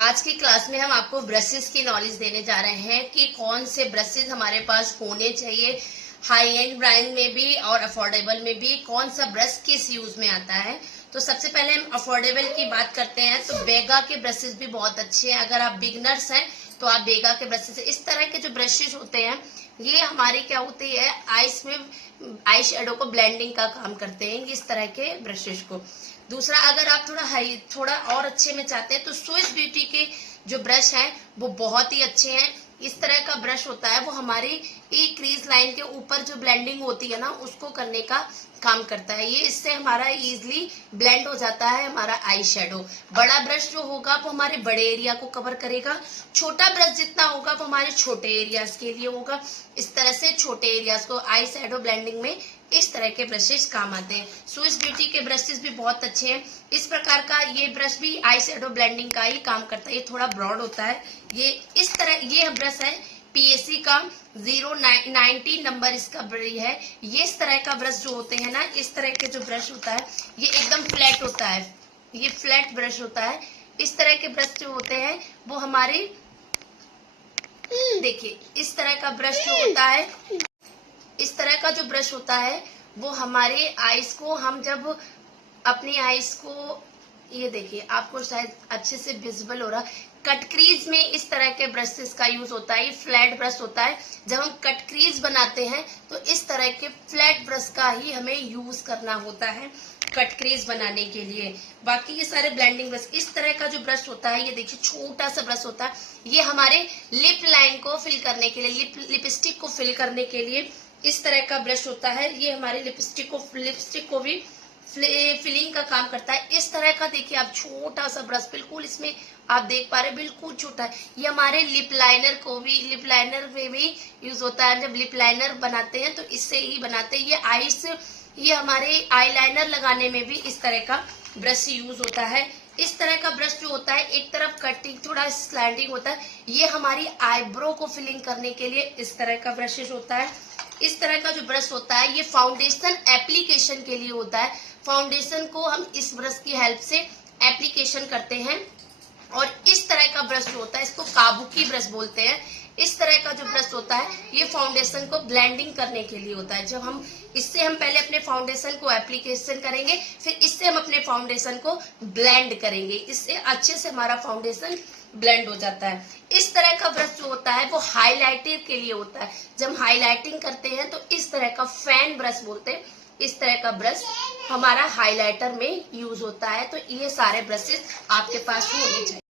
आज की क्लास में हम आपको ब्रशेस की नॉलेज देने जा रहे हैं कि कौन से ब्रशेस हमारे पास होने चाहिए, हाई एंड ब्रांड में भी और अफोर्डेबल में भी कौन सा ब्रश किस यूज में आता है। तो सबसे पहले हम अफोर्डेबल की बात करते हैं तो बेगा के ब्रशेस भी बहुत अच्छे हैं। अगर आप बिगनर्स हैं तो आप बेगा के ब्रशेस, इस तरह के जो ब्रशेस होते हैं ये हमारी क्या होती है, आईज में आई शेडो को ब्लेंडिंग का काम करते हैं इस तरह के ब्रशेस को। दूसरा, अगर आप थोड़ा और अच्छे में चाहते हैं तो स्विस ब्यूटी के जो ब्रश हैं वो बहुत ही अच्छे हैं। इस तरह का ब्रश होता है वो हमारी एक क्रीज लाइन के ऊपर जो ब्लेंडिंग होती है ना उसको करने का काम करता है। ये इससे हमारा इजीली ब्लेंड हो जाता है हमारा आई शेडो। बड़ा ब्रश जो होगा वो हमारे बड़े एरिया को कवर करेगा, छोटा ब्रश जितना होगा वो हमारे छोटे एरियाज के लिए होगा। इस तरह से छोटे एरियाज को आई शेडो ब्लेंडिंग में इस तरह के ब्रशेस काम आते हैं। स्विस ब्यूटी के ब्रशेस भी बहुत अच्छे हैं। इस प्रकार का ये ब्रश भी आई शेडो ब्लेंडिंग का ही काम करता है। ये थोड़ा ब्रॉड होता है। ये इस तरह ये ब्रश है पीएससी का 090 नंबर इसका है। ये इस तरह का ब्रश जो होते हैं ना, इस तरह के जो ब्रश होता है ये एकदम फ्लैट होता है। ये फ्लैट ब्रश होता है। इस तरह के ब्रश जो होते हैं वो हमारे, देखिए इस तरह का ब्रश जो होता है, इस तरह का जो ब्रश होता है वो हमारे आईज को, हम जब अपनी आईज को, ये देखिए आपको शायद अच्छे से विजिबल हो रहा, कट क्रीज में इस तरह के ब्रशेस का यूज होता है। ये फ्लैट ब्रश होता है। जब हम कट क्रीज बनाते हैं तो इस तरह के फ्लैट ब्रश का ही हमें यूज करना होता है कट क्रीज बनाने के लिए। बाकी ये सारे ब्लेंडिंग ब्रश, इस तरह का जो ब्रश होता है ये देखिए छोटा सा ब्रश होता है। ये हमारे लिप लाइन को फिल करने के लिए, लिपस्टिक को फिल करने के लिए इस तरह का ब्रश होता है। ये हमारी लिपस्टिक को भी फिलिंग का काम करता है। इस तरह का देखिए आप छोटा सा ब्रश, बिल्कुल इसमें आप देख पा रहे हैं बिल्कुल छोटा है। ये हमारे लिप लाइनर में भी यूज होता है। जब लिप लाइनर बनाते हैं तो इससे ही बनाते हैं। ये हमारे आईलाइनर लगाने में भी इस तरह का ब्रश यूज होता है। इस तरह का ब्रश जो होता है एक तरफ कटिंग थोड़ा स्लैंडिंग होता है। ये हमारी आईब्रो को फिलिंग करने के लिए इस तरह का ब्रशेस होता है। इस तरह का जो ब्रश होता है ये फाउंडेशन एप्लीकेशन के लिए होता है। फाउंडेशन को हम इस ब्रश की हेल्प से एप्लीकेशन करते हैं। और इस तरह का ब्रश जो होता है इसको काबुकी ब्रश बोलते हैं। इस तरह का जो ब्रश होता है ये फाउंडेशन को ब्लेंडिंग करने के लिए होता है। जब हम इससे हम पहले अपने फाउंडेशन को एप्लीकेशन करेंगे, फिर इससे हम अपने फाउंडेशन को ब्लेंड करेंगे। इससे अच्छे से हमारा फाउंडेशन ब्लेंड हो जाता है। इस तरह का ब्रश जो होता है वो हाईलाइटिंग के लिए होता है। जब हम हाईलाइटिंग करते हैं तो इस तरह का फैन ब्रश बोलते हैं। इस तरह का ब्रश हमारा हाइलाइटर में यूज होता है। तो ये सारे ब्रशेस आपके पास होने चाहिए।